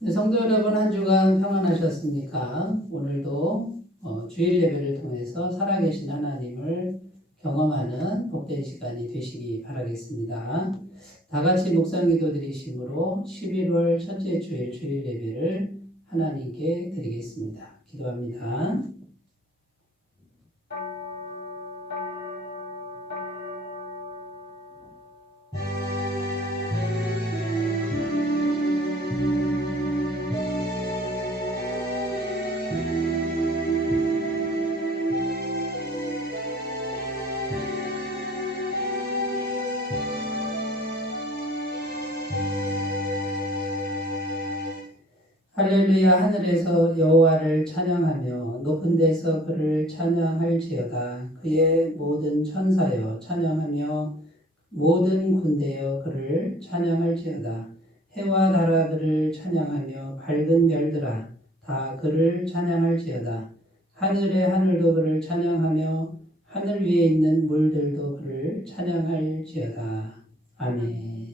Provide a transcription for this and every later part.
네, 성도 여러분, 한 주간 평안하셨습니까? 오늘도 주일 예배를 통해서 살아계신 하나님을 경험하는 복된 시간이 되시기 바라겠습니다. 다 같이 묵상기도 드리심으로 11월 첫째 주일 주일 예배를 하나님께 드리겠습니다. 기도합니다. 할렐루야. 하늘에서 여호와를 찬양하며 높은 데서 그를 찬양할지어다. 그의 모든 천사여 찬양하며 모든 군대여 그를 찬양할지어다. 해와 달아 그를 찬양하며 밝은 별들아 다 그를 찬양할지어다. 하늘의 하늘도 그를 찬양하며 하늘 위에 있는 물들도 그를 찬양할지어다. 아멘.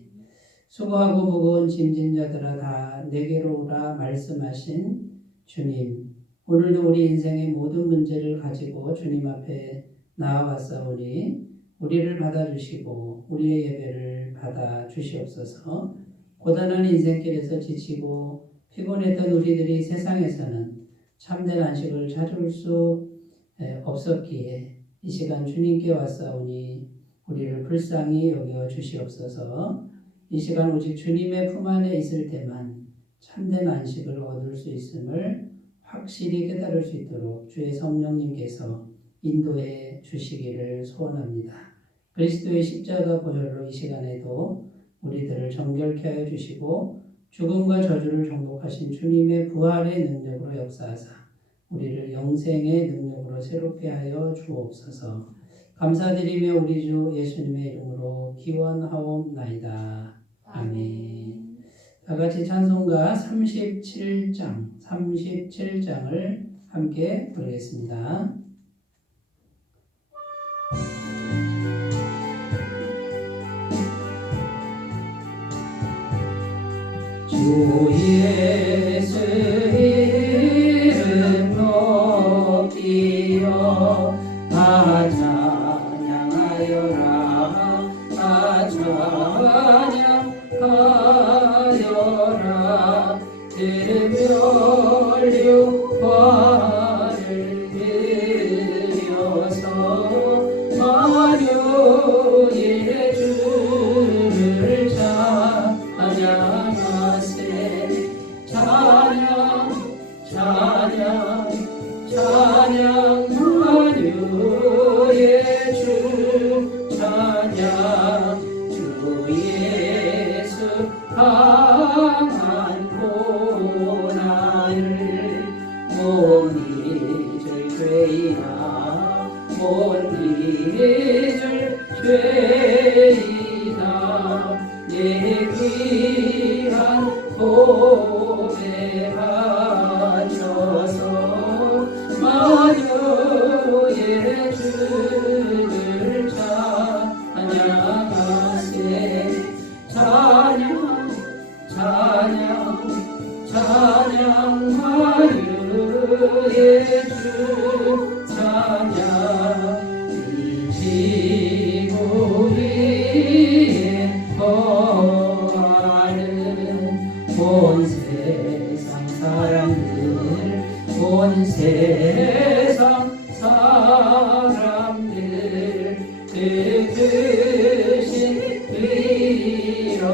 수고하고 무거운 짐진 자들아 다 내게로 오라 말씀하신 주님, 오늘도 우리 인생의 모든 문제를 가지고 주님 앞에 나아왔사오니 우리를 받아주시고 우리의 예배를 받아주시옵소서. 고단한 인생길에서 지치고 피곤했던 우리들이 세상에서는 참된 안식을 찾을 수 없었기에 이 시간 주님께 왔사오니 우리를 불쌍히 여겨 주시옵소서. 이 시간 오직 주님의 품 안에 있을 때만 참된 안식을 얻을 수 있음을 확실히 깨달을 수 있도록 주의 성령님께서 인도해 주시기를 소원합니다. 그리스도의 십자가 보혈로 이 시간에도 우리들을 정결케 하여 주시고 죽음과 저주를 정복하신 주님의 부활의 능력으로 역사하사 우리를 영생의 능력으로 새롭게 하여 주옵소서. 감사드리며 우리 주 예수님의 이름으로 기원하옵나이다. 아멘. 다 같이 찬송가 37장을 함께 부르겠습니다. 주 예수 이름 높이여 다 찬양하여라. 다 찬양하여라. 들면류화를 들여서 만유의 주를 찬양하세. 찬양 찬양 찬양 만유의 주 찬양 주 예수 강한 고난을 못 잊을 죄이다. 못 잊을 죄이다. 내 귀한 몸에 바쳐서 만유의 주를 찬양하세. 찬양 찬양 찬양 만유의 주 찬양. 이 지구 위에 거하는 온 세상 사람들 온 세상 사람들 그 크신 위엄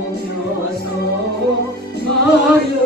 높여서 마요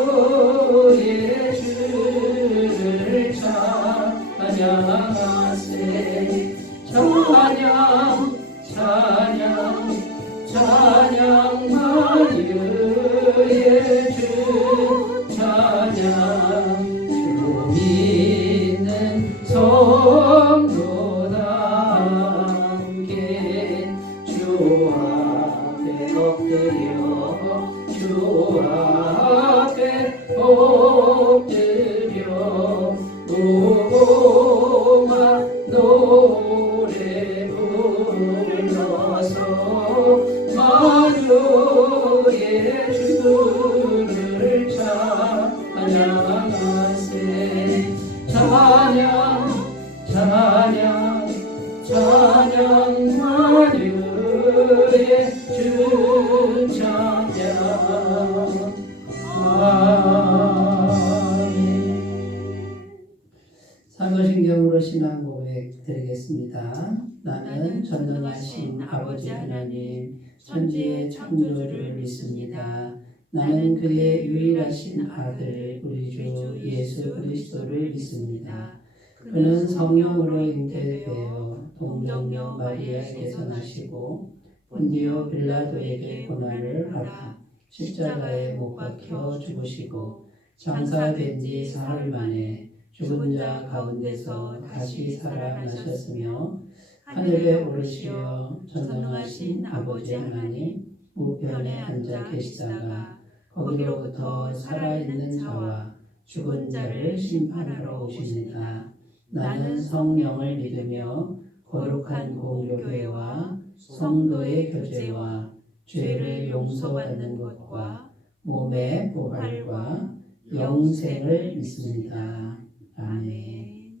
신앙 고백 드리겠습니다. 나는 전능하신 아버지 하나님, 천지의 창조주를 믿습니다. 나는 그의 유일하신 아들, 우리 주 예수 그리스도를 믿습니다. 그는 성령으로 잉태되어 동정녀 마리아에게서 나시고 본디오 빌라도에게 고난을 받아 십자가에 못 박혀 죽으시고 장사된 지 사흘 만에 죽은 자 가운데서 다시 살아나셨으며 하늘에 오르시어 전능하신 아버지 하나님 우편에 앉아 계시다가 거기로부터 살아있는 자와 죽은 자를 심판하러 오십니다. 나는 성령을 믿으며 거룩한 공교회와 성도의 교제와 죄를 용서받는 것과 몸의 부활과 영생을 믿습니다. 아멘.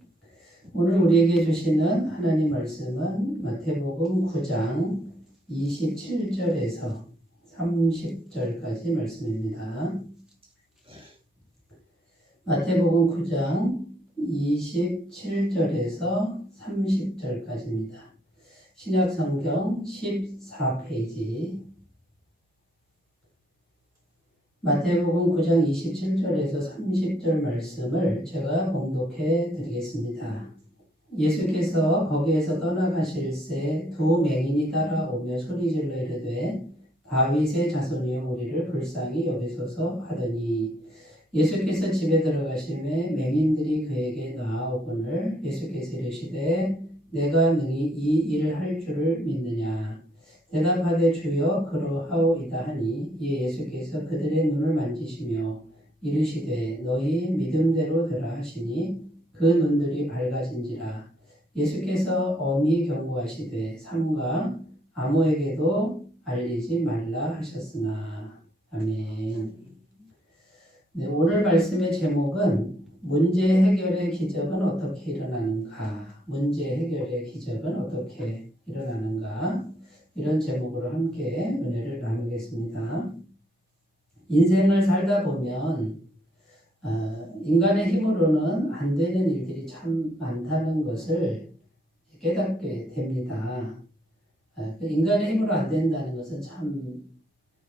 오늘 우리에게 주시는 하나님 말씀은 마태복음 9장 27절에서 30절까지 말씀입니다. 마태복음 9장 27절에서 30절까지입니다. 신약성경 14페이지. 마태복음 9장 27절에서 30절 말씀을 제가 봉독해 드리겠습니다. 예수께서 거기에서 떠나가실새 두 맹인이 따라오며 소리질러 이르되 다윗의 자손이여 우리를 불쌍히 여기소서 하더니 예수께서 집에 들어가심에 맹인들이 그에게 나아오거늘 예수께서 이르시되 내가 능히 이 일을 할 줄을 믿느냐. 대답하되 주여 그러하오이다 하니 이에 예수께서 그들의 눈을 만지시며 이르시되 너희 믿음대로 되라 하시니 그 눈들이 밝아진지라. 예수께서 엄히 경고하시되 삼가 아무에게도 알리지 말라 하셨으나. 아멘. 네, 오늘 말씀의 제목은 문제 해결의 기적은 어떻게 일어나는가? 문제 해결의 기적은 어떻게 일어나는가? 이런 제목으로 함께 은혜를 나누겠습니다. 인생을 살다 보면 인간의 힘으로는 안 되는 일들이 참 많다는 것을 깨닫게 됩니다. 인간의 힘으로 안 된다는 것은 참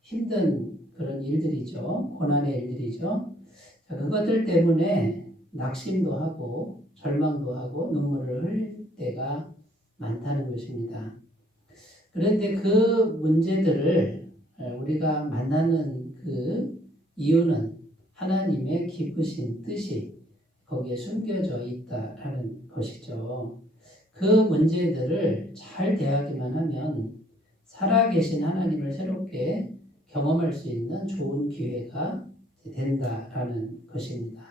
힘든 그런 일들이죠. 고난의 일들이죠. 그것들 때문에 낙심도 하고 절망도 하고 눈물을 흘릴 때가 많다는 것입니다. 그런데 그 문제들을 우리가 만나는 그 이유는 하나님의 기쁘신 뜻이 거기에 숨겨져 있다라는 것이죠. 그 문제들을 잘 대하기만 하면 살아계신 하나님을 새롭게 경험할 수 있는 좋은 기회가 된다라는 것입니다.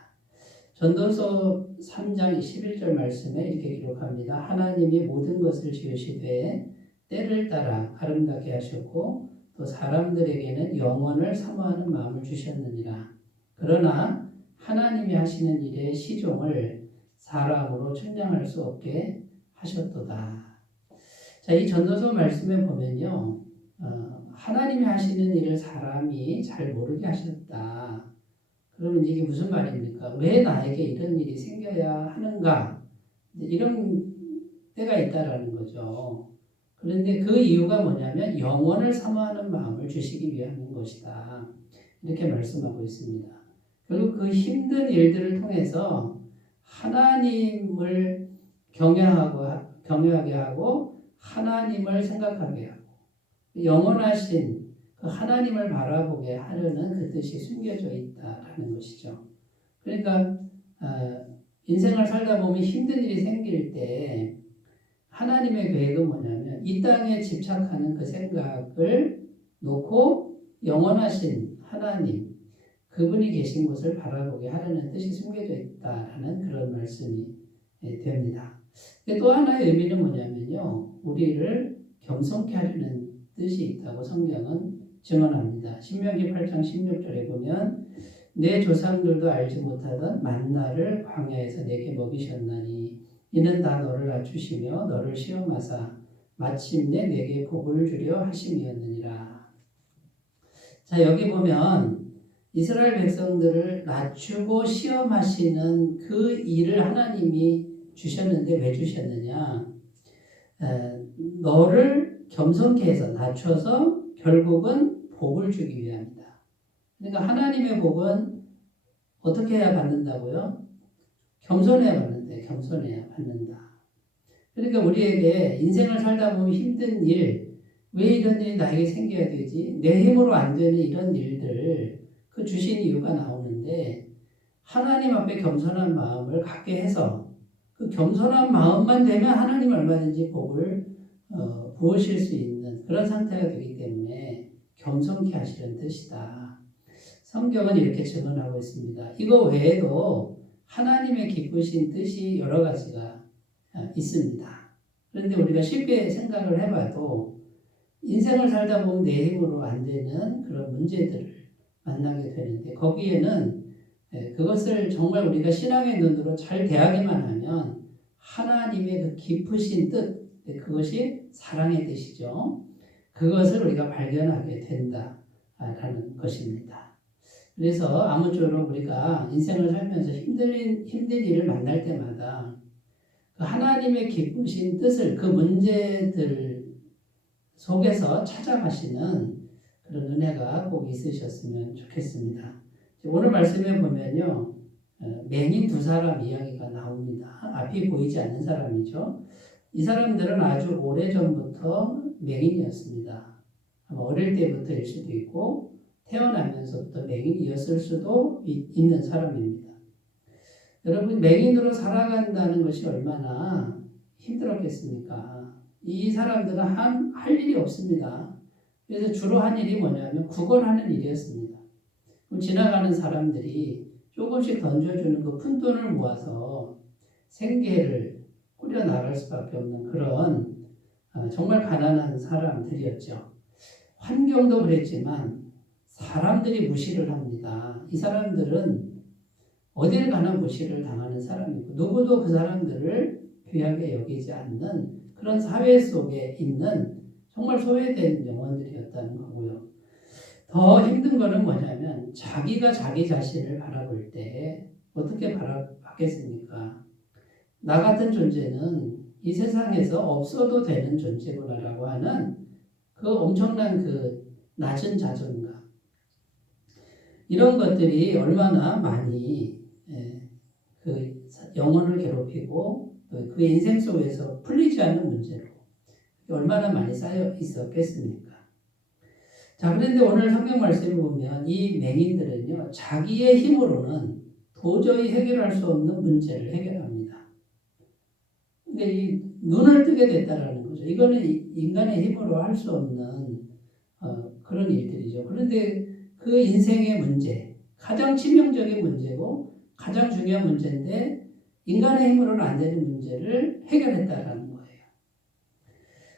전도서 3장 11절 말씀에 이렇게 기록합니다. 하나님이 모든 것을 지으시되 때를 따라 아름답게 하셨고 또 사람들에게는 영원을 사모하는 마음을 주셨느니라. 그러나 하나님이 하시는 일의 시종을 사람으로 측량할 수 없게 하셨도다. 자, 이 전도서 말씀에 보면요. 하나님이 하시는 일을 사람이 잘 모르게 하셨다. 그러면 이게 무슨 말입니까? 왜 나에게 이런 일이 생겨야 하는가? 이런 때가 있다라는 거죠. 그런데 그 이유가 뭐냐면 영원을 사모하는 마음을 주시기 위한 것이다. 이렇게 말씀하고 있습니다. 결국 그 힘든 일들을 통해서 하나님을 경외하게 하고 하나님을 생각하게 하고 영원하신 그 하나님을 바라보게 하려는 그 뜻이 숨겨져 있다라는 것이죠. 그러니까 인생을 살다 보면 힘든 일이 생길 때 하나님의 계획은 뭐냐면 이 땅에 집착하는 그 생각을 놓고 영원하신 하나님, 그분이 계신 곳을 바라보게 하려는 뜻이 숨겨져 있다라는 그런 말씀이 됩니다. 또 하나의 의미는 뭐냐면요, 우리를 겸손케 하려는 뜻이 있다고 성경은 증언합니다. 신명기 8장 16절에 보면 내 조상들도 알지 못하던 만나를 광야에서 내게 먹이셨나니 이는 다 너를 낮추시며 너를 시험하사 마침내 내게 복을 주려 하심이었느니라. 자, 여기 보면 이스라엘 백성들을 낮추고 시험하시는 그 일을 하나님이 주셨는데 왜 주셨느냐? 너를 겸손케 해서 낮춰서 결국은 복을 주기 위함이다. 그러니까 하나님의 복은 어떻게 해야 받는다고요? 겸손해야 받는다. 겸손해야 받는다. 그러니까 우리에게 인생을 살다 보면 힘든 일, 왜 이런 일이 나에게 생겨야 되지? 내 힘으로 안 되는 이런 일들, 그 주신 이유가 나오는데 하나님 앞에 겸손한 마음을 갖게 해서 그 겸손한 마음만 되면 하나님 얼마든지 복을 부으실 수 있는 그런 상태가 되기 때문에 겸손케 하시는 뜻이다. 성경은 이렇게 증언하고 있습니다. 이거 외에도 하나님의 기쁘신 뜻이 여러 가지가 있습니다. 그런데 우리가 쉽게 생각을 해봐도 인생을 살다 보면 내 힘으로 안 되는 그런 문제들을 만나게 되는데 거기에는 그것을 정말 우리가 신앙의 눈으로 잘 대하기만 하면 하나님의 그 깊으신 뜻, 그것이 사랑의 뜻이죠. 그것을 우리가 발견하게 된다라는 것입니다. 그래서 아무쪼록 우리가 인생을 살면서 힘든 일을 만날 때마다 그 하나님의 기쁘신 뜻을 그 문제들 속에서 찾아가시는 그런 은혜가 꼭 있으셨으면 좋겠습니다. 오늘 말씀에 보면요, 맹인 두 사람 이야기가 나옵니다. 앞이 보이지 않는 사람이죠. 이 사람들은 아주 오래전부터 맹인이었습니다. 아마 어릴 때부터일 수도 있고 태어나면서부터 맹인이었을 수도 있는 사람입니다. 여러분, 맹인으로 살아간다는 것이 얼마나 힘들었겠습니까? 이 사람들은 할 일이 없습니다. 그래서 주로 한 일이 뭐냐면 구걸하는 일이었습니다. 지나가는 사람들이 조금씩 던져주는 그 푼돈을 모아서 생계를 꾸려나갈 수밖에 없는 그런 정말 가난한 사람들이었죠. 환경도 그랬지만 사람들이 무시를 합니다. 이 사람들은 어딜 가나 무시를 당하는 사람이고 누구도 그 사람들을 귀하게 여기지 않는 그런 사회 속에 있는 정말 소외된 영혼들이었다는 거고요. 더 힘든 거는 뭐냐면 자기가 자기 자신을 바라볼 때 어떻게 바라봤겠습니까? 나 같은 존재는 이 세상에서 없어도 되는 존재구나라고 하는 그 엄청난 그 낮은 자존감, 이런 것들이 얼마나 많이 그 영혼을 괴롭히고 그 인생 속에서 풀리지 않는 문제로 얼마나 많이 쌓여 있었겠습니까? 자, 그런데 오늘 성경 말씀을 보면 이 맹인들은요, 자기의 힘으로는 도저히 해결할 수 없는 문제를 해결합니다. 근데 이 눈을 뜨게 됐다라는 거죠. 이거는 인간의 힘으로 할 수 없는 그런 일들이죠. 그런데 그 인생의 문제, 가장 치명적인 문제고 가장 중요한 문제인데 인간의 힘으로는 안 되는 문제를 해결했다라는 거예요.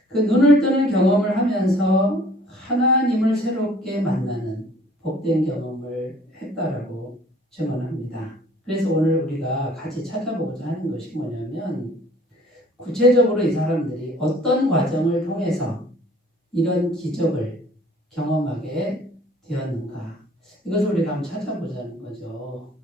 그 눈을 뜨는 경험을 하면서 하나님을 새롭게 만나는 복된 경험을 했다라고 증언합니다. 그래서 오늘 우리가 같이 찾아보고자 하는 것이 뭐냐면 구체적으로 이 사람들이 어떤 과정을 통해서 이런 기적을 경험하게 되었는가, 이것을 우리가 한번 찾아보자는 거죠.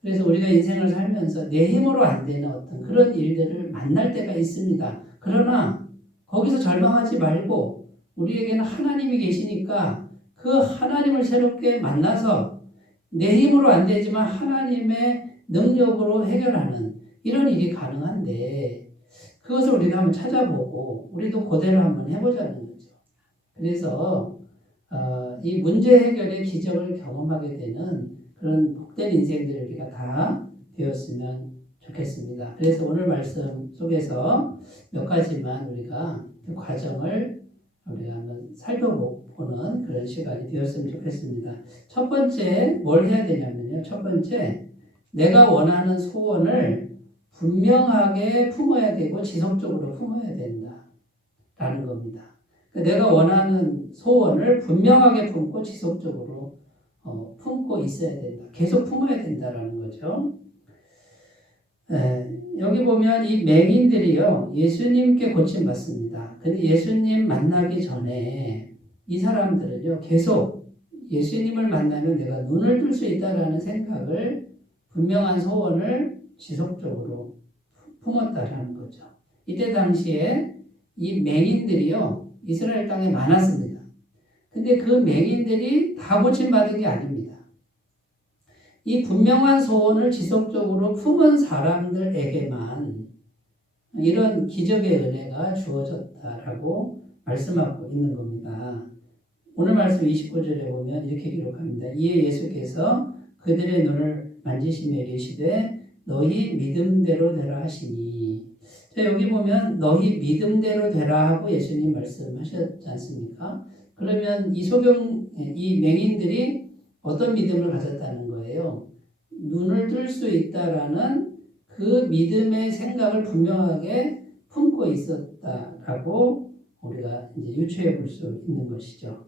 그래서 우리가 인생을 살면서 내 힘으로 안 되는 어떤 그런 일들을 만날 때가 있습니다. 그러나 거기서 절망하지 말고 우리에게는 하나님이 계시니까 그 하나님을 새롭게 만나서 내 힘으로 안 되지만 하나님의 능력으로 해결하는 이런 일이 가능한데 그것을 우리가 한번 찾아보고 우리도 그대로 한번 해보자는 거죠. 그래서 이 문제 해결의 기적을 경험하게 되는 그런 복된 인생들을 우리가 다 되었으면 좋겠습니다. 그래서 오늘 말씀 속에서 몇 가지만 우리가 그 과정을 우리가 한번 살펴보는 그런 시간이 되었으면 좋겠습니다. 첫 번째 뭘 해야 되냐면요. 첫 번째, 내가 원하는 소원을 분명하게 품어야 되고 지속적으로 품어야 된다라는 겁니다. 내가 원하는 소원을 분명하게 품고 지속적으로 품고 있어야 된다. 계속 품어야 된다라는 거죠. 여기 보면 이 맹인들이요, 예수님께 고침받습니다. 근데 예수님 만나기 전에 이 사람들은요, 계속 예수님을 만나면 내가 눈을 뜰 수 있다라는 생각을, 분명한 소원을 지속적으로 품었다라는 거죠. 이때 당시에 이 맹인들이요, 이스라엘 땅에 많았습니다. 근데 그 맹인들이 다 고침받은 게 아닙니다. 이 분명한 소원을 지속적으로 품은 사람들에게만 이런 기적의 은혜가 주어졌다라고 말씀하고 있는 겁니다. 오늘 말씀 29절에 보면 이렇게 기록합니다. 이에 예수께서 그들의 눈을 만지시며 이르시되 너희 믿음대로 되라 하시니. 자, 여기 보면 너희 믿음대로 되라 하고 예수님 말씀하셨지 않습니까? 그러면 이 맹인들이 어떤 믿음을 가졌다는 거예요? 눈을 뜰 수 있다라는 그 믿음의 생각을 분명하게 품고 있었다라고 우리가 이제 유추해 볼 수 있는 것이죠.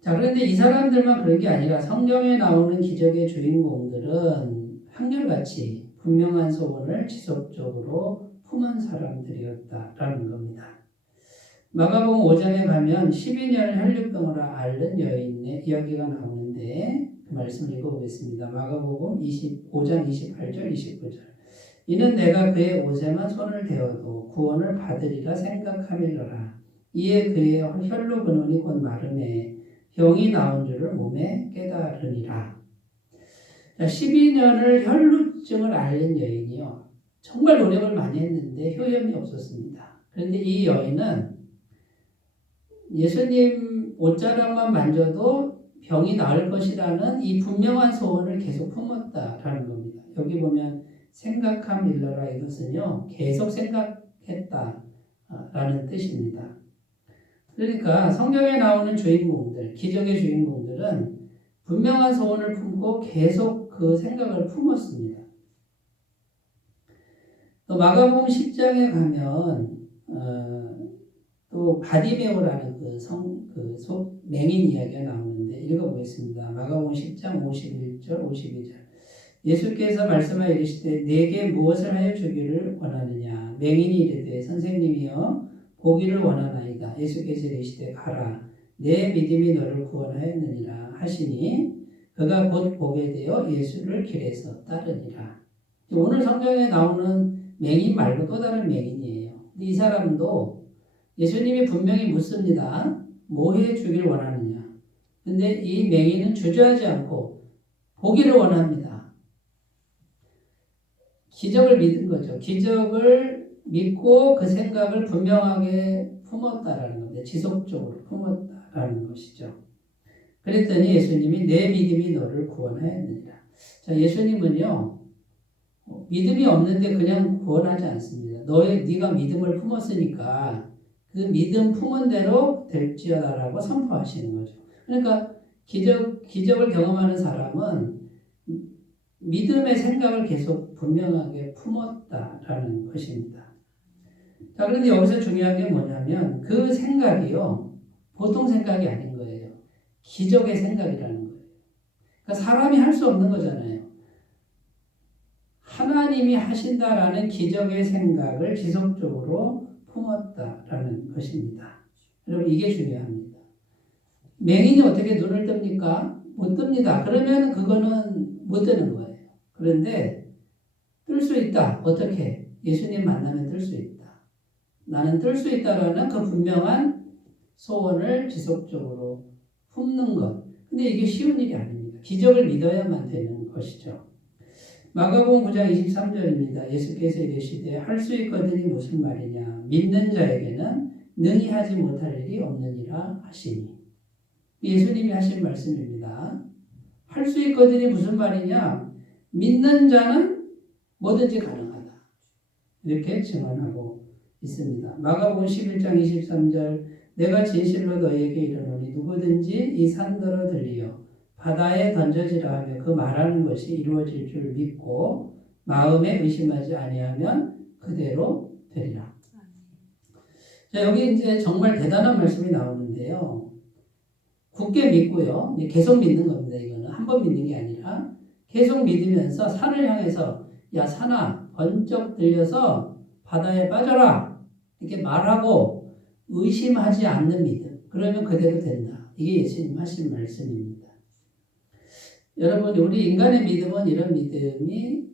자, 그런데 이 사람들만 그런 게 아니라 성경에 나오는 기적의 주인공들은 한결같이 분명한 소원을 지속적으로 품은 사람들이었다라는 겁니다. 마가복음 5장에 가면 12년을 혈류병으로 앓는 여인의 이야기가 나오는데 그 말씀을 읽어보겠습니다. 마가복음 5장 28절 29절. 이는 내가 그의 옷에만 손을 대어도 구원을 받으리라 생각함이로라. 이에 그의 혈로 근원이 곧 마름에 병이 나온 줄을 몸에 깨달으니라. 12년을 혈루증을 앓는 여인이요. 정말 노력을 많이 했는데 효염이 없었습니다. 그런데 이 여인은 예수님 옷자락만 만져도 병이 나을 것이라는 이 분명한 소원을 계속 품었다라는 겁니다. 여기 보면 생각함 일러라 이것은요. 계속 생각했다라는 뜻입니다. 그러니까 성경에 나오는 주인공들, 기적의 주인공들은 분명한 소원을 품고 계속 그 생각을 품었습니다. 또 마가복음 10장에 가면 또 바디메오라는 맹인 이야기가 나오는데 읽어보겠습니다. 마가복음 10장 51절 52절. 예수께서 말씀하여 이르시되 내게 무엇을 하여 주기를 원하느냐. 맹인이 이르되 선생님이여 보기를 원하나이다. 예수께서 이르시되 가라. 내 믿음이 너를 구원하였느니라 하시니 그가 곧 보게 되어 예수를 길에서 따르니라. 오늘 성경에 나오는 맹인 말고 또 다른 맹인이에요. 근데 이 사람도 예수님이 분명히 묻습니다. 뭐 해 주길 원하느냐. 근데 이 맹인은 주저하지 않고 보기를 원합니다. 기적을 믿은 거죠. 기적을 믿고 그 생각을 분명하게 품었다라는 건데 지속적으로 품었다라는 것이죠. 그랬더니 예수님이 내 믿음이 너를 구원하였느니라. 자, 예수님은요. 믿음이 없는데 그냥 구원하지 않습니다. 네가 믿음을 품었으니까 그 믿음 품은 대로 될지어다라고 선포하시는 거죠. 그러니까 기적을 경험하는 사람은 믿음의 생각을 계속 분명하게 품었다라는 것입니다. 자, 그런데 여기서 중요한 게 뭐냐면 그 생각이요. 보통 생각이 아닌 거예요. 기적의 생각이라는 거예요. 그러니까 사람이 할 수 없는 거잖아요. 하나님이 하신다라는 기적의 생각을 지속적으로 품었다라는 것입니다. 여러분 이게 중요합니다. 맹인이 어떻게 눈을 뜹니까? 못 뜹니다. 그러면 그거는 못 뜨는 거예요. 그런데 뜰 수 있다. 어떻게? 예수님 만나면 뜰 수 있다. 나는 뜰 수 있다라는 그 분명한 소원을 지속적으로 품는 것. 근데 이게 쉬운 일이 아닙니다. 기적을 믿어야만 되는 것이죠. 마가복음 9장 23절입니다. 예수께서 이르시되 할 수 있거든이 무슨 말이냐. 믿는 자에게는 능히 하지 못할 일이 없느니라 하시니. 예수님이 하신 말씀입니다. 할 수 있거든이 무슨 말이냐. 믿는 자는 뭐든지 가능하다. 이렇게 증언하고 있습니다. 마가복음 11장 23절 내가 진실로 너희에게 이르노니 누구든지 이 산더러 들리어 바다에 던져지라 하며 그 말하는 것이 이루어질 줄 믿고 마음에 의심하지 아니하면 그대로 되리라. 자, 여기 이제 정말 대단한 말씀이 나오는데요. 굳게 믿고요. 계속 믿는 겁니다. 이거는 한 번 믿는 게 아니라 계속 믿으면서 산을 향해서 야 산아 번쩍 들려서 바다에 빠져라. 이렇게 말하고 의심하지 않는 믿음. 그러면 그대로 된다. 이게 예수님 하신 말씀입니다. 여러분 우리 인간의 믿음은 이런 믿음이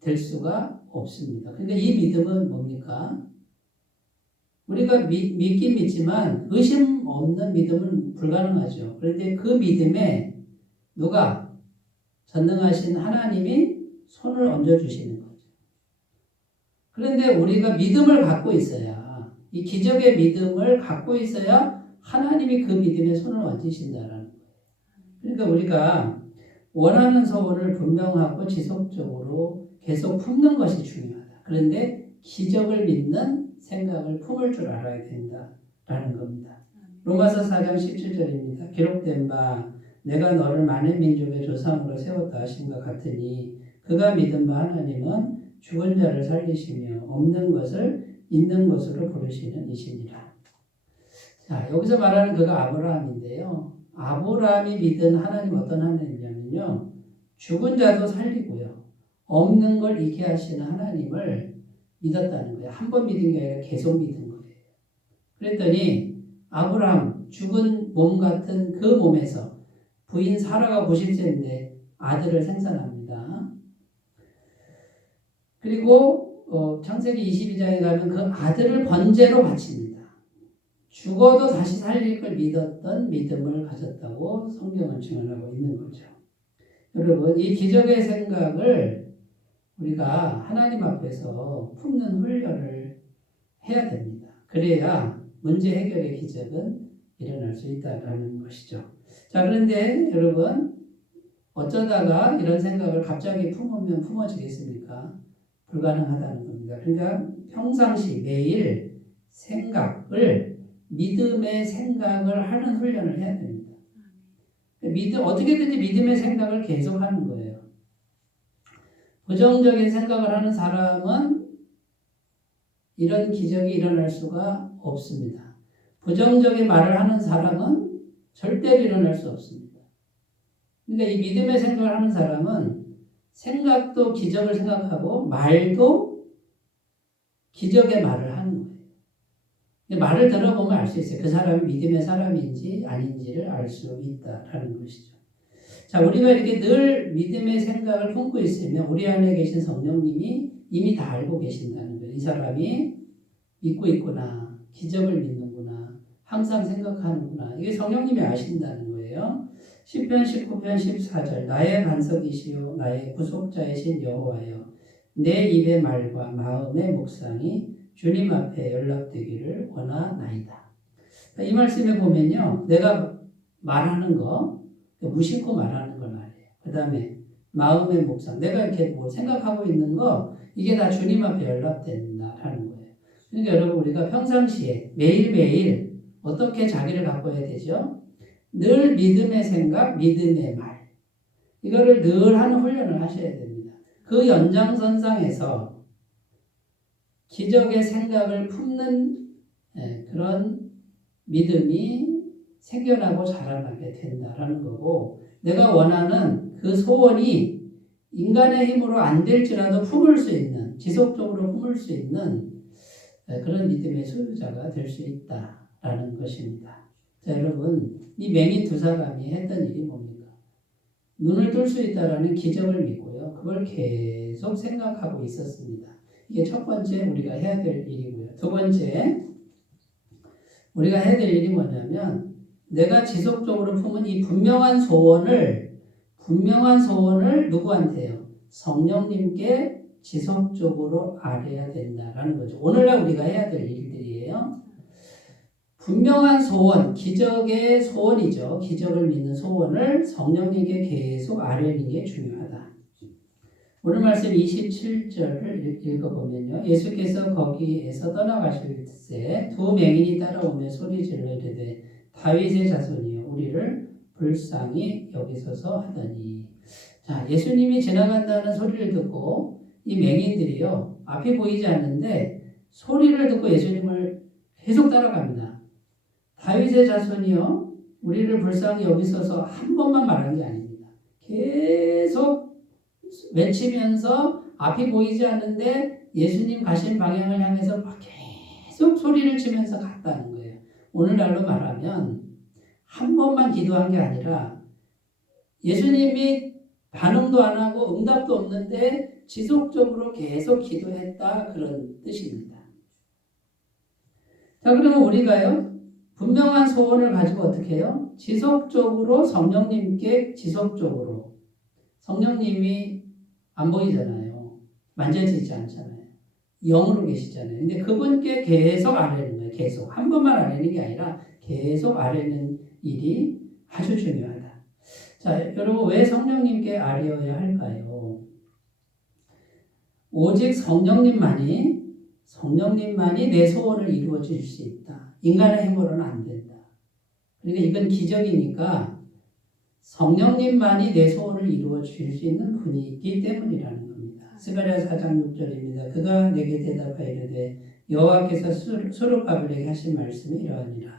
될 수가 없습니다. 그러니까 이 믿음은 뭡니까? 우리가 믿긴 믿지만 의심 없는 믿음은 불가능하죠. 그런데 그 믿음에 누가? 전능하신 하나님이 손을 얹어주시는 거죠. 그런데 우리가 믿음을 갖고 있어야, 이 기적의 믿음을 갖고 있어야 하나님이 그 믿음에 손을 얹으신다라는 거예요. 그러니까 우리가 원하는 소원을 분명하고 지속적으로 계속 품는 것이 중요하다. 그런데 기적을 믿는 생각을 품을 줄 알아야 된다라는 겁니다. 로마서 4장 17절입니다. 기록된 바 내가 너를 많은 민족의 조상으로 세웠다 하신 것 같으니 그가 믿은 바 하나님은 죽은 자를 살리시며 없는 것을 있는 것으로 부르시는 이시니라. 자, 여기서 말하는 그가 아브라함인데요. 아브라함이 믿은 하나님 어떤 하나님이냐면요. 죽은 자도 살리고요. 없는 걸 있게 하시는 하나님을 믿었다는 거예요. 한 번 믿은 게 아니라 계속 믿은 거예요. 그랬더니 아브라함 죽은 몸 같은 그 몸에서 부인 사라가 90세인데 아들을 생산합니다. 그리고 창세기 22장에 가면 그 아들을 번제로 바칩니다. 죽어도 다시 살릴 걸 믿었던 믿음을 가졌다고 성경은 증언하고 있는 거죠. 여러분, 이 기적의 생각을 우리가 하나님 앞에서 품는 훈련을 해야 됩니다. 그래야 문제 해결의 기적은 일어날 수 있다는 것이죠. 자, 그런데 여러분, 어쩌다가 이런 생각을 갑자기 품으면 품어지겠습니까? 불가능하다는 겁니다. 그러니까 평상시 매일 생각을 믿음의 생각을 하는 훈련을 해야 됩니다. 어떻게든지 믿음의 생각을 계속하는 거예요. 부정적인 생각을 하는 사람은 이런 기적이 일어날 수가 없습니다. 부정적인 말을 하는 사람은 절대로 일어날 수 없습니다. 그러니까 이 믿음의 생각을 하는 사람은 생각도 기적을 생각하고 말도 기적의 말을 하는 거예요. 말을 들어보면 알 수 있어요. 그 사람이 믿음의 사람인지 아닌지를 알 수 있다라는 것이죠. 자, 우리가 이렇게 늘 믿음의 생각을 품고 있으면 우리 안에 계신 성령님이 이미 다 알고 계신다는 거예요. 이 사람이 믿고 있구나. 기적을 믿는구나. 항상 생각하는구나. 이게 성령님이 아신다는 거예요. 시편 19편 14절 나의 반석이시요 나의 구속자이신 여호와여 내 입의 말과 마음의 묵상이 주님 앞에 연락되기를 원하나이다. 이 말씀에 보면요. 내가 말하는 거 무심코 말하는 걸 말해요. 그 다음에 마음의 묵상 내가 이렇게 뭐 생각하고 있는 거 이게 다 주님 앞에 연락된다라는 거예요. 그러니까 여러분 우리가 평상시에 매일매일 어떻게 자기를 바꿔야 되죠? 늘 믿음의 생각, 믿음의 말 이거를 늘 하는 훈련을 하셔야 됩니다. 그 연장선상에서 기적의 생각을 품는 그런 믿음이 생겨나고 자라나게 된다라는 거고 내가 원하는 그 소원이 인간의 힘으로 안 될지라도 품을 수 있는 지속적으로 품을 수 있는 그런 믿음의 소유자가 될 수 있다라는 것입니다. 자, 여러분 이 맹인 두 사람이 했던 일이 뭡니까? 눈을 뜰 수 있다라는 기적을 믿고요. 그걸 계속 생각하고 있었습니다. 이게 첫 번째 우리가 해야 될 일이고요. 두 번째 우리가 해야 될 일이 뭐냐면 내가 지속적으로 품은 이 분명한 소원을 누구한테요? 성령님께 지속적으로 아뢰야 된다라는 거죠. 오늘날 우리가 해야 될 일들이에요. 분명한 소원, 기적의 소원이죠. 기적을 믿는 소원을 성령님께 계속 아뢰는 게 중요하다. 오늘 말씀 27절을 읽어보면요. 예수께서 거기에서 떠나가실 때 두 맹인이 따라오며 소리질러 이르되 다윗의 자손이여 우리를 불쌍히 여기소서 하더니 자, 예수님이 지나간다는 소리를 듣고 이 맹인들이요. 앞이 보이지 않는데 소리를 듣고 예수님을 계속 따라갑니다. 다윗의 자손이요. 우리를 불쌍히 여기소서 한 번만 말한 게 아닙니다. 계속 외치면서 앞이 보이지 않는데 예수님 가신 방향을 향해서 계속 소리를 치면서 갔다는 거예요. 오늘날로 말하면 한 번만 기도한 게 아니라 예수님이 반응도 안 하고 응답도 없는데 지속적으로 계속 기도했다 그런 뜻입니다. 자, 그러면 우리가요 분명한 소원을 가지고 어떻게 해요? 지속적으로 성령님께 성령님이 안 보이잖아요. 만져지지 않잖아요. 영으로 계시잖아요. 근데 그분께 계속 아뢰는 거예요. 계속. 한 번만 아뢰는 게 아니라 계속 아뢰는 일이 아주 중요하다. 자, 여러분 왜 성령님께 아뢰어야 할까요? 오직 성령님만이 내 소원을 이루어 줄 수 있다. 인간의 힘으로는 안 된다. 그러니까 이건 기적이니까 성령님만이 내 소원을 이루어 줄 수 있는 분이기 때문이라는 겁니다. 스가랴 4장 6절입니다. 그가 내게 대답하여 이르되 여호와께서 수르바벨에게 하신 말씀이 이러하니라.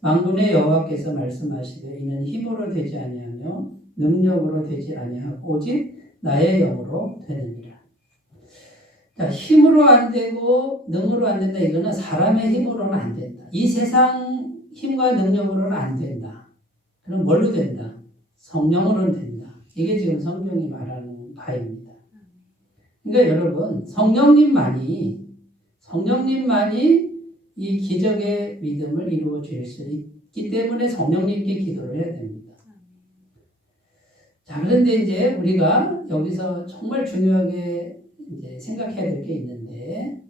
만군의 여호와께서 말씀하시되 이는 힘으로 되지 아니하며 능력으로 되지 아니하고 오직 나의 영으로 되느니라. 자, 힘으로 안 되고 능으로 안 된다. 이거는 사람의 힘으로는 안 된다. 이 세상 힘과 능력으로는 안 된다. 그럼 뭘로 된다? 성령으로는 된다. 이게 지금 성경이 말하는 바입니다. 그러니까 여러분 성령님만이 이 기적의 믿음을 이루어 줄 수 있기 때문에 성령님께 기도를 해야 됩니다. 자, 그런데 이제 우리가 여기서 정말 중요하게 이제 생각해야 될 게 있는데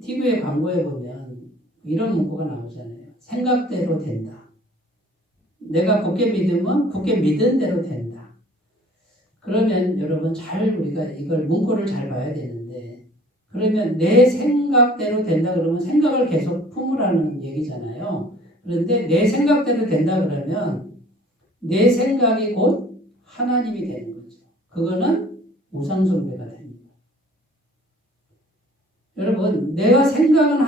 TV의 광고에 보면 이런 문구가 나오잖아요. 생각대로 된다. 내가 굳게 믿으면 굳게 믿은 대로 된다. 그러면 여러분 우리가 이걸 문구를 잘 봐야 되는데 그러면 내 생각대로 된다 그러면 생각을 계속 품으라는 얘기잖아요. 그런데 내 생각대로 된다 그러면 내 생각이 곧 하나님이 되는 거죠. 그거는 우상숭배가 됩니다. 여러분 내가 생각은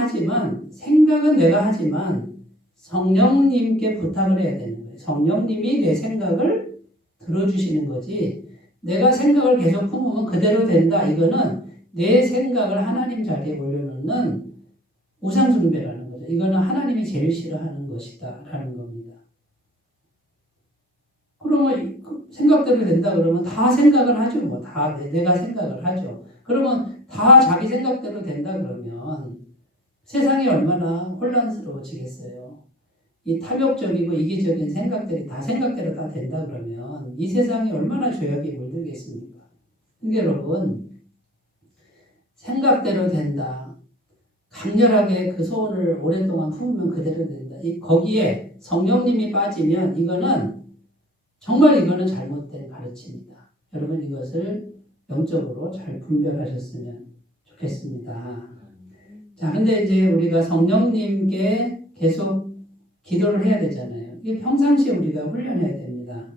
내가 하지만 성령님께 부탁을 해야 되는 거예요. 성령님이 내 생각을 들어주시는 거지 내가 생각을 계속 품으면 그대로 된다. 이거는 내 생각을 하나님 자리에 올려놓는 우상숭배라는 거죠. 이거는 하나님이 제일 싫어하는 것이다 라는 겁니다. 그러면 생각대로 된다 그러면 다 생각을 하죠. 다 내가 생각을 하죠. 그러면 다 자기 생각대로 된다 그러면 세상이 얼마나 혼란스러워지겠어요. 이 탐욕적이고 이기적인 생각들이 다 생각대로 다 된다 그러면 이 세상이 얼마나 죄악에 물들겠습니까? 그러니까 여러분 생각대로 된다. 강렬하게 그 소원을 오랫동안 품으면 그대로 된다. 거기에 성령님이 빠지면 이거는 잘못된 가르침이다. 여러분 이것을 영적으로 잘 분별하셨으면 좋겠습니다. 자, 근데 이제 우리가 성령님께 계속 기도를 해야 되잖아요. 이게 평상시에 우리가 훈련해야 됩니다.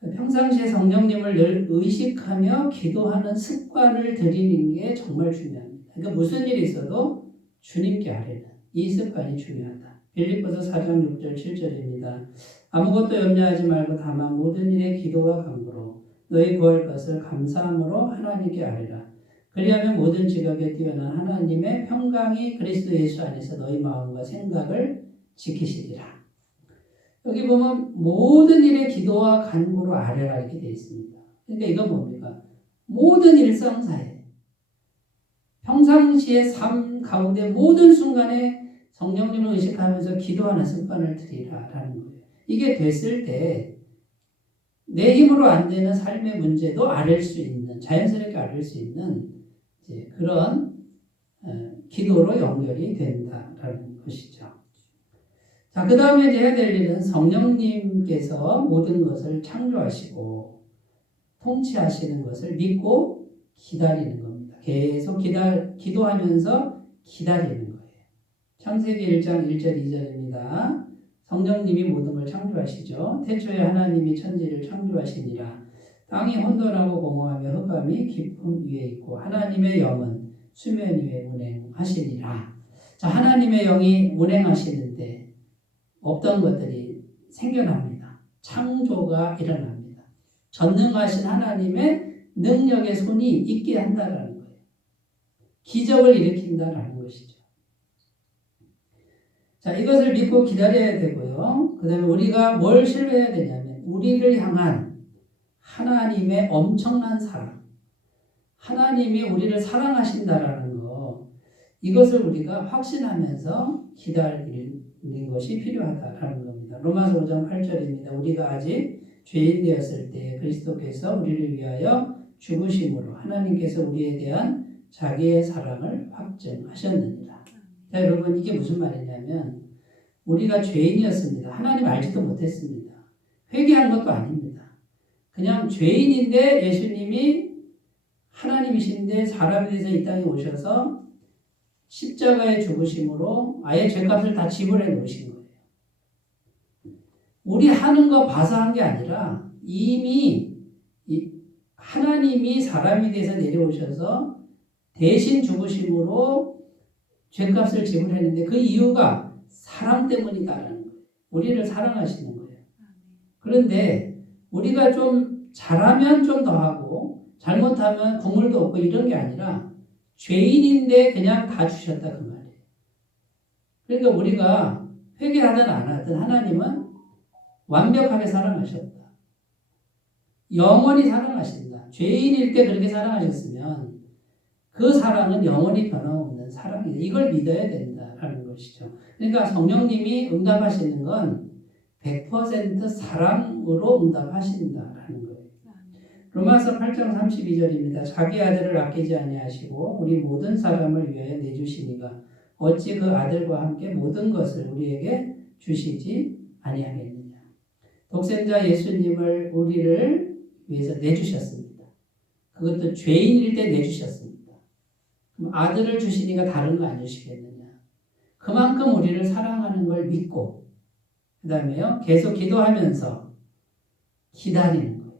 평상시에 성령님을 늘 의식하며 기도하는 습관을 들이는 게 정말 중요합니다. 그러니까 무슨 일이 있어도 주님께 아뢰는 이 습관이 중요하다. 빌립보서 4장 6절 7절입니다. 아무것도 염려하지 말고 다만 모든 일에 기도와 간구로 너희 구할 것을 감사함으로 하나님께 아뢰라. 그리하면 모든 지각에 뛰어난 하나님의 평강이 그리스도 예수 안에서 너희 마음과 생각을 지키시리라. 여기 보면 모든 일에 기도와 간구로 아뢰라 이렇게 되어 있습니다. 그러니까 이건 뭡니까? 모든 일상사에 평상시의 삶 가운데 모든 순간에 성령님을 의식하면서 기도하는 습관을 들이라라는 거예요. 이게 됐을 때 내 힘으로 안 되는 삶의 문제도 자연스럽게 아뢰 수 있는 그런 기도로 연결이 된다라는 것이죠. 자, 그 다음에 이제 해야 될 일은 성령님께서 모든 것을 창조하시고 통치하시는 것을 믿고 기다리는 겁니다. 계속 기도하면서 기다리는 거예요. 창세기 1장 1절 2절입니다. 성령님이 모든 걸 창조하시죠. 태초에 하나님이 천지를 창조하시니라. 땅이 혼돈하고 공허하며 흑암이 깊음 위에 있고 하나님의 영은 수면 위에 운행하시니라. 자, 하나님의 영이 운행하시는데 없던 것들이 생겨납니다. 창조가 일어납니다. 전능하신 하나님의 능력의 손이 있게 한다라는 거예요. 기적을 일으킨다라는 것이죠. 자, 이것을 믿고 기다려야 되고요. 그 다음에 우리가 뭘 신뢰해야 되냐면 우리를 향한 하나님의 엄청난 사랑, 하나님이 우리를 사랑하신다라는 거, 이것을 우리가 확신하면서 기다리는 것이 필요하다라는 겁니다. 로마서 5장 8절입니다. 우리가 아직 죄인 되었을 때 그리스도께서 우리를 위하여 죽으심으로 하나님께서 우리에 대한 자기의 사랑을 확증하셨느니라. 자, 여러분, 이게 무슨 말이냐면 우리가 죄인이었습니다. 하나님 알지도 못했습니다. 회개한 것도 아닙니다. 그냥 죄인인데 예수님이 하나님이신데 사람이 돼서 이 땅에 오셔서 십자가에 죽으심으로 아예 죄값을 다 지불해 놓으신 거예요. 우리 하는 거 봐서 한 게 아니라 이미 하나님이 사람이 돼서 내려오셔서 대신 죽으심으로 죄값을 지불했는데 그 이유가 사랑 때문이다라는 거예요. 우리를 사랑하시는 거예요. 그런데 우리가 좀 잘하면 좀 더 하고 잘못하면 국물도 없고 이런 게 아니라 죄인인데 그냥 다 주셨다 그 말이에요. 그러니까 우리가 회개하든 안 하든 하나님은 완벽하게 사랑하셨다. 영원히 사랑하신다. 죄인일 때 그렇게 사랑하셨으면 그 사랑은 영원히 변함없는 사랑이다. 이걸 믿어야 된다라는 것이죠. 그러니까 성령님이 응답하시는 건 100% 사랑으로 응답하신다라는 거예요. 로마서 8장 32절입니다. 자기 아들을 아끼지 아니하시고 우리 모든 사람을 위하여 내주시니가 어찌 그 아들과 함께 모든 것을 우리에게 주시지 아니하겠느냐. 독생자 예수님을 우리를 위해서 내주셨습니다. 그것도 죄인일 때 내주셨습니다. 그럼 아들을 주시니까 다른 거 아니시겠느냐. 그만큼 우리를 사랑하는 걸 믿고 그 다음에요 계속 기도하면서 기다리는 거예요.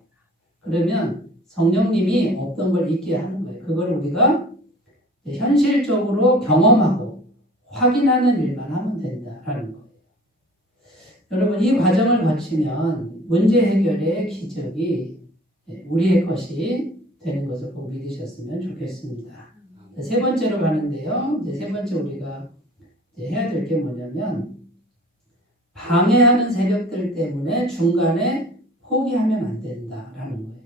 그러면 성령님이 없던 걸 잊게 하는 거예요. 그걸 우리가 현실적으로 경험하고 확인하는 일만 하면 된다라는 거예요. 여러분, 이 과정을 거치면 문제 해결의 기적이 우리의 것이 되는 것을 꼭 믿으셨으면 좋겠습니다. 세 번째로 가는데요. 이제 세 번째 우리가 해야 될 게 뭐냐면 방해하는 세력들 때문에 중간에 포기하면 안 된다라는 거예요.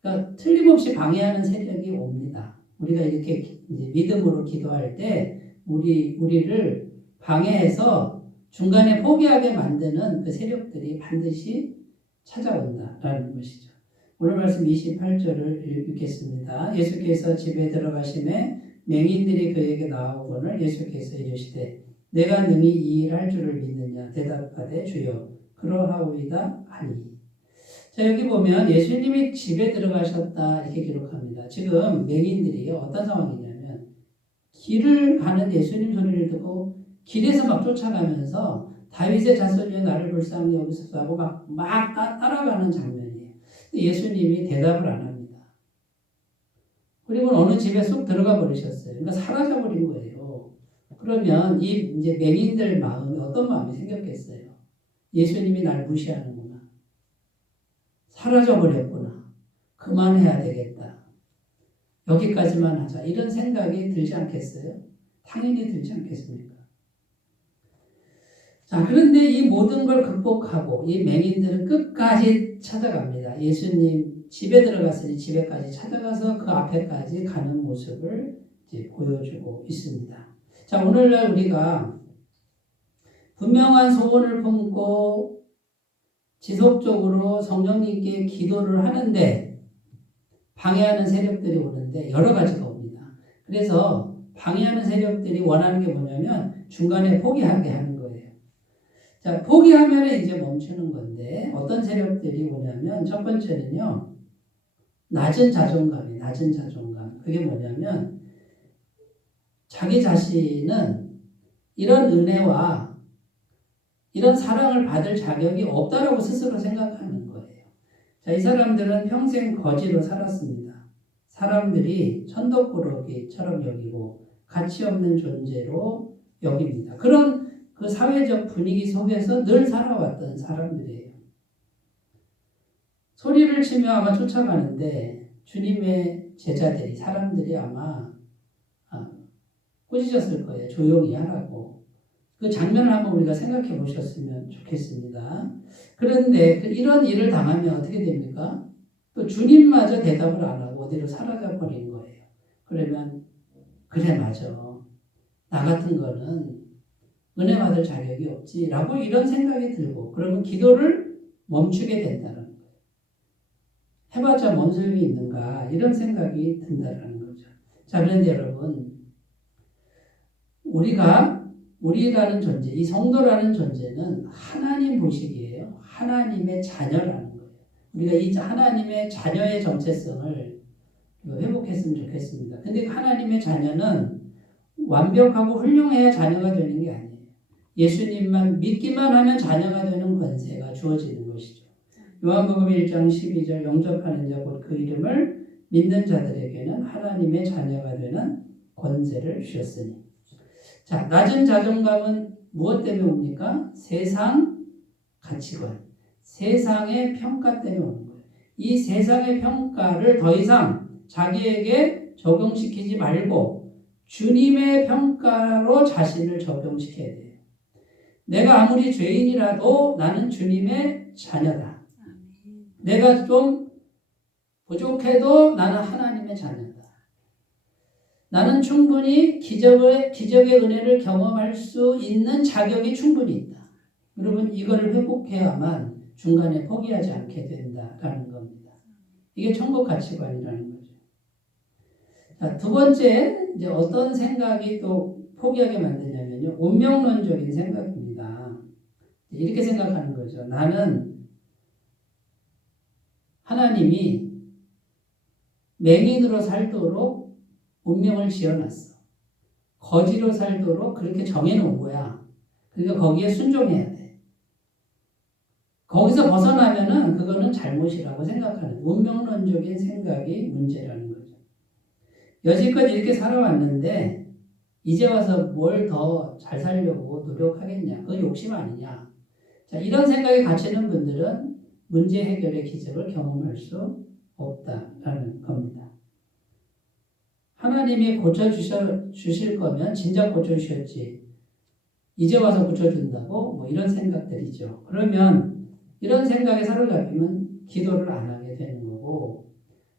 그러니까 틀림없이 방해하는 세력이 옵니다. 우리가 이렇게 이제 믿음으로 기도할 때 우리를 방해해서 중간에 포기하게 만드는 그 세력들이 반드시 찾아온다라는 것이죠. 오늘 말씀 28절을 읽겠습니다. 예수께서 집에 들어가심에 맹인들이 그에게 나오거늘 예수께서 이르시되 내가 능히 이 일 할 줄을 믿느냐 대답하되 주여 그러하오이다 하니. 자, 여기 보면 예수님이 집에 들어가셨다 이렇게 기록합니다. 지금 맹인들이 어떤 상황이냐면 길을 가는 예수님 소리를 듣고 길에서 막 쫓아가면서 다윗의 자손이여 나를 불쌍히 여기소서 하고 막 따라가는 장면이에요. 예수님이 대답을 안 합니다. 그리고 어느 집에 쏙 들어가 버리셨어요. 그러니까 사라져 버린 거예요. 그러면 이 이제 맹인들 마음에 어떤 마음이 생겼겠어요? 예수님이 날 무시하는구나. 사라져 버렸구나. 그만해야 되겠다. 여기까지만 하자. 이런 생각이 들지 않겠어요? 당연히 들지 않겠습니까? 자, 그런데 이 모든 걸 극복하고 이 맹인들은 끝까지 찾아갑니다. 예수님 집에 들어갔으니 집에까지 찾아가서 그 앞에까지 가는 모습을 이제 보여주고 있습니다. 자, 오늘날 우리가 분명한 소원을 품고 지속적으로 성령님께 기도를 하는데 방해하는 세력들이 오는데 여러 가지가 옵니다. 그래서 방해하는 세력들이 원하는 게 뭐냐면 중간에 포기하게 하는 거예요. 자, 포기하면 이제 멈추는 건데 어떤 세력들이 오냐면 첫 번째는요. 낮은 자존감이에요. 낮은 자존감. 그게 뭐냐면 자기 자신은 이런 은혜와 이런 사랑을 받을 자격이 없다라고 스스로 생각하는 거예요. 자, 이 사람들은 평생 거지로 살았습니다. 사람들이 천덕꾸러기처럼 여기고 가치 없는 존재로 여깁니다. 그런 그 사회적 분위기 속에서 늘 살아왔던 사람들이에요. 소리를 치며 아마 쫓아가는데 주님의 제자들이 사람들이 아마 꾸짖었을 거예요. 조용히 하라고. 그 장면을 한번 우리가 생각해 보셨으면 좋겠습니다. 그런데 이런 일을 당하면 어떻게 됩니까? 또 주님마저 대답을 안 하고 어디로 사라져 버린 거예요. 그러면 그래 맞아. 나 같은 거는 은혜 받을 자격이 없지 라고 이런 생각이 들고 그러면 기도를 멈추게 된다는 거예요. 해봤자 뭔 소용이 있는가 이런 생각이 든다는 거죠. 자, 그런데 여러분 우리라는 존재, 이 성도라는 존재는 하나님 보시기에요. 하나님의 자녀라는 거예요. 우리가 이 하나님의 자녀의 정체성을 회복했으면 좋겠습니다. 근데 하나님의 자녀는 완벽하고 훌륭해야 자녀가 되는 게 아니에요. 예수님만 믿기만 하면 자녀가 되는 권세가 주어지는 것이죠. 요한복음 1장 12절 영접하는 자 곧 그 이름을 믿는 자들에게는 하나님의 자녀가 되는 권세를 주셨으니. 자, 낮은 자존감은 무엇 때문에 옵니까? 세상 가치관, 세상의 평가 때문에 오는 거예요. 이 세상의 평가를 더 이상 자기에게 적용시키지 말고 주님의 평가로 자신을 적용시켜야 돼요. 내가 아무리 죄인이라도 나는 주님의 자녀다. 내가 좀 부족해도 나는 하나님의 자녀다. 나는 충분히 기적의 은혜를 경험할 수 있는 자격이 충분히 있다. 여러분 이거를 회복해야만 중간에 포기하지 않게 된다라는 겁니다. 이게 천국 가치관이라는 거죠. 자, 두 번째 이제 어떤 생각이 또 포기하게 만드냐면요. 운명론적인 생각입니다. 이렇게 생각하는 거죠. 나는 하나님이 맹인으로 살도록 운명을 지어놨어. 거지로 살도록 그렇게 정해놓은 거야. 그러니까 거기에 순종해야 돼. 거기서 벗어나면은 그거는 잘못이라고 생각하는 운명론적인 생각이 문제라는 거죠. 여지껏 이렇게 살아왔는데 이제 와서 뭘 더 잘 살려고 노력하겠냐? 그건 욕심 아니냐? 자, 이런 생각에 갇히는 분들은 문제 해결의 기적을 경험할 수 없다라는 겁니다. 하나님이 고쳐주실 거면 진작 고쳐주셨지. 이제 와서 고쳐준다고? 뭐 이런 생각들이죠. 그러면 이런 생각에 사로잡히면 기도를 안 하게 되는 거고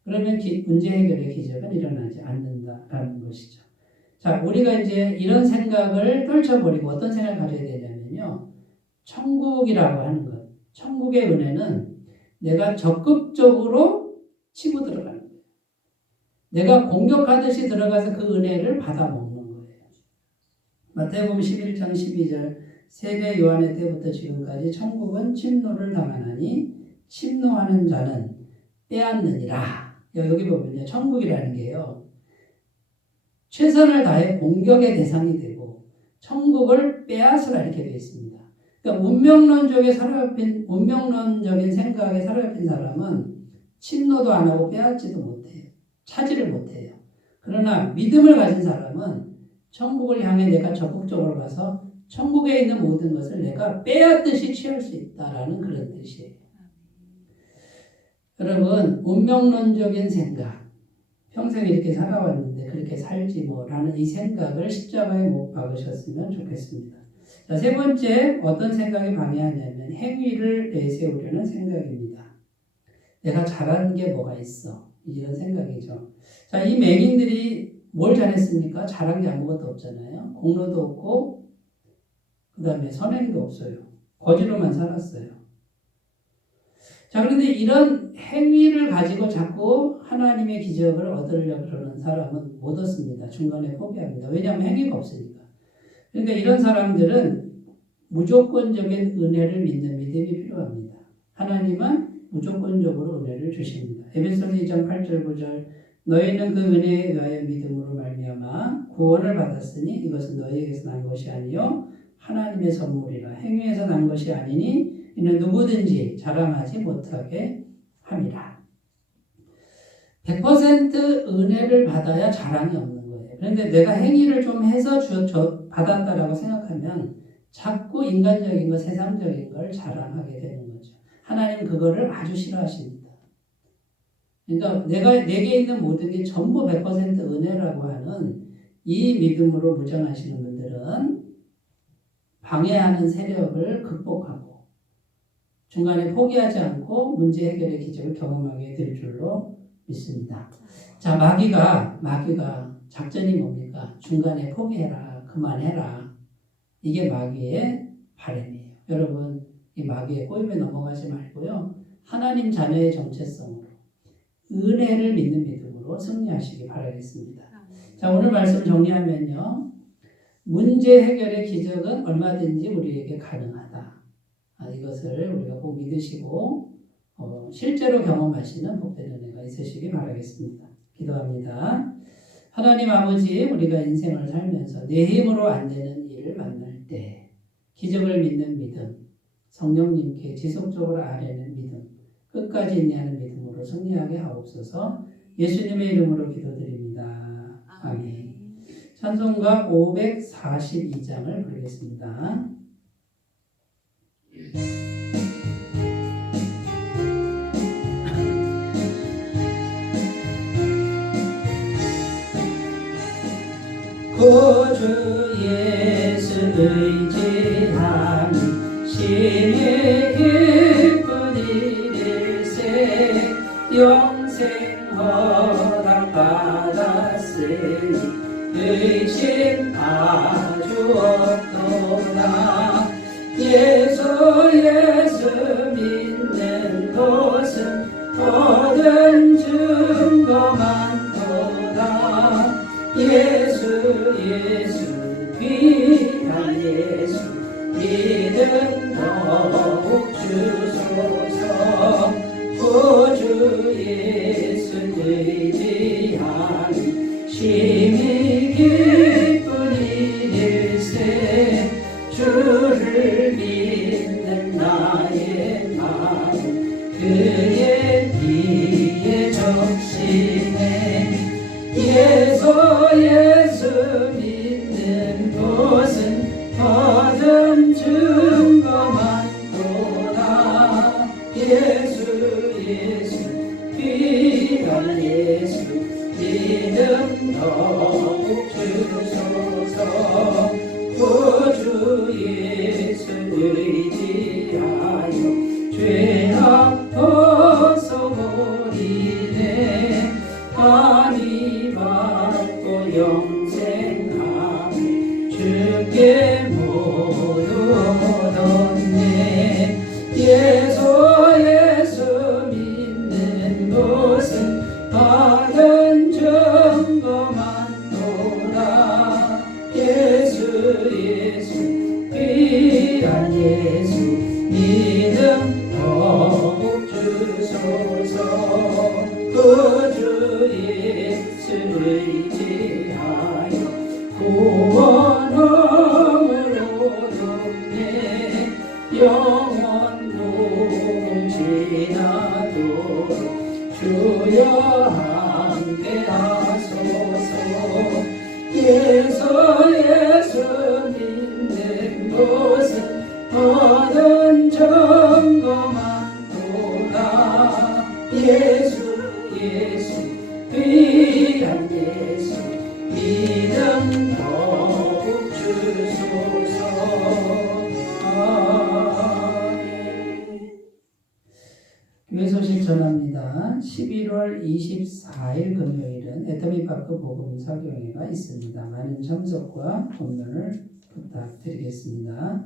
그러면 문제 해결의 기적은 일어나지 않는다라는 것이죠. 자, 우리가 이제 이런 생각을 떨쳐버리고 어떤 생각을 가져야 되냐면요. 천국이라고 하는 것. 천국의 은혜는 내가 적극적으로 치고 들어가는 거예요. 내가 공격하듯이 들어가서 그 은혜를 받아먹는 거예요. 마태복음 11장 12절 세계 요한의 때부터 지금까지 천국은 침노를 당하나니 침노하는 자는 빼앗느니라. 여기 보면요. 천국이라는 게요. 최선을 다해 공격의 대상이 되고 천국을 빼앗으라 이렇게 되어 있습니다. 그러니까 운명론적인 생각에 사로잡힌 사람은 침노도 안 하고 빼앗지도 못해요. 차지를 못해요. 그러나 믿음을 가진 사람은 천국을 향해 내가 적극적으로 가서 천국에 있는 모든 것을 내가 빼앗듯이 취할 수 있다라는 그런 뜻이에요. 여러분 운명론적인 생각 평생 이렇게 살아왔는데 그렇게 살지 뭐라는 이 생각을 십자가에 못 박으셨으면 좋겠습니다. 자, 세 번째 어떤 생각이 방해하냐면 행위를 내세우려는 생각입니다. 내가 잘한 게 뭐가 있어 이런 생각이죠. 자, 이 맹인들이 뭘 잘했습니까? 잘한 게 아무것도 없잖아요. 공로도 없고 그 다음에 선행도 없어요. 거지로만 살았어요. 자, 그런데 이런 행위를 가지고 자꾸 하나님의 기적을 얻으려고 그러는 사람은 못 얻습니다. 중간에 포기합니다. 왜냐하면 행위가 없으니까. 그러니까 이런 사람들은 무조건적인 은혜를 믿는 믿음이 필요합니다. 하나님은 무조건적으로 은혜를 주십니다. 에베소서 2장 8절 9절 너희는 그 은혜에 의하여 믿음으로 말미암아 구원을 받았으니 이것은 너희에게서 난 것이 아니요 하나님의 선물이라 행위에서 난 것이 아니니 이는 누구든지 자랑하지 못하게 함이라. 100% 은혜를 받아야 자랑이 없는 거예요. 그런데 내가 행위를 좀 해서 받았다라고 생각하면 자꾸 인간적인 것, 세상적인 걸 자랑하게 되는 거죠. 하나님은 그거를 아주 싫어하십니다. 그러니까 내게 있는 모든 게 전부 100% 은혜라고 하는 이 믿음으로 무장하시는 분들은 방해하는 세력을 극복하고 중간에 포기하지 않고 문제 해결의 기적을 경험하게 될 줄로 믿습니다. 자, 마귀가 작전이 뭡니까? 중간에 포기해라, 그만해라. 이게 마귀의 바람이에요. 여러분, 이 마귀의 꼬임에 넘어가지 말고요. 하나님 자녀의 정체성으로 은혜를 믿는 믿음으로 승리하시기 바라겠습니다. 자, 오늘 말씀 정리하면요. 문제 해결의 기적은 얼마든지 우리에게 가능하다. 이것을 우리가 꼭 믿으시고 실제로 경험하시는 복된 은혜가 있으시기 바라겠습니다. 기도합니다. 하나님 아버지, 우리가 인생을 살면서 내 힘으로 안 되는 일을 만날 때 기적을 믿는 믿음, 성령님께 지속적으로 아뢰는 믿음, 끝까지 인내하는 믿음으로 승리하게 하옵소서. 예수님의 이름으로 기도드립니다. 아멘. 찬송가 542장을 부르겠습니다. 구주 예수 의지하니 심히 기쁜 일일세 영생 허락 받았으니 의심 아주 없도다. 예수 믿는 것은 모든 증거 많도다. 예수 귀한 예수 믿음 더욱 주소서. 구주 예수 의지하니 심히 기쁜 일일세 주를 믿는 나의 마음 그의 비에 적시네. 예수 믿는 것은 얻은 증거 많도다. 예수 귀한 예수 믿음 더욱 주소서. 구주 예수 의지하여 죄악 벗어버리네. 아니 받고 영생함을 주께 모두 얻었네. 예수 믿는 것은 받은 증거 많도다. 예수 귀한 예수 믿음 더욱 주소서. 구주 예수 의지하여 구원함을 얻었네. 영원 무궁지나도록 주여 함께하소서. 예수 믿는 것은 얻은 증거 많도다. 예수 귀한 예수 믿음 더욱 주소서. 교회 소식 전합니다. 11월 24일 금요일은 애터미파크 복음사교회가 있습니다. 많은 참석과 권면을 부탁드리겠습니다.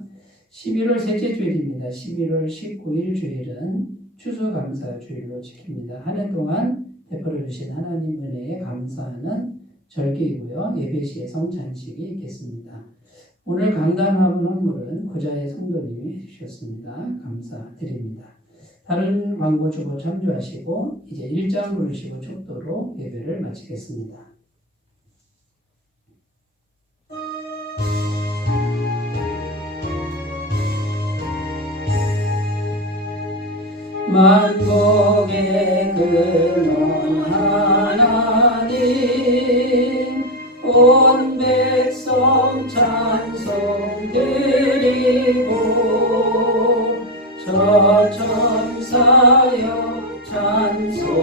11월 셋째 주일입니다. 11월 19일 주일은 추수감사 주일로 지킵니다. 한 해 동안 베풀어 주신 하나님 은혜에 감사하는 절기이고요. 예배 시에 성찬식이 있겠습니다. 오늘 강단화분 헌물은 구자의 성도님이 해주셨습니다. 감사드립니다. 다른 광고 주고 참조하시고 이제 1장 부르시고 축도로 예배를 마치겠습니다. 만국의 근원 하나님 온 백성 찬송 드리고 저 천사여 찬송하세.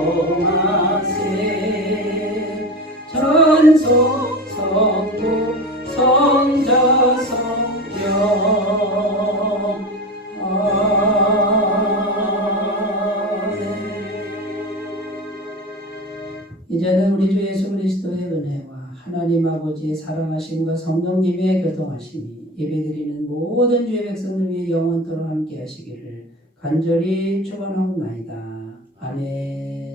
전속 성부 성자 성령 아멘. 하나님 아버지의 사랑하심과 성령님의 교통하심이 예배드리는 모든 주의 백성들 위해 영원토록 함께 하시기를 간절히 축원하옵나이다. 아멘.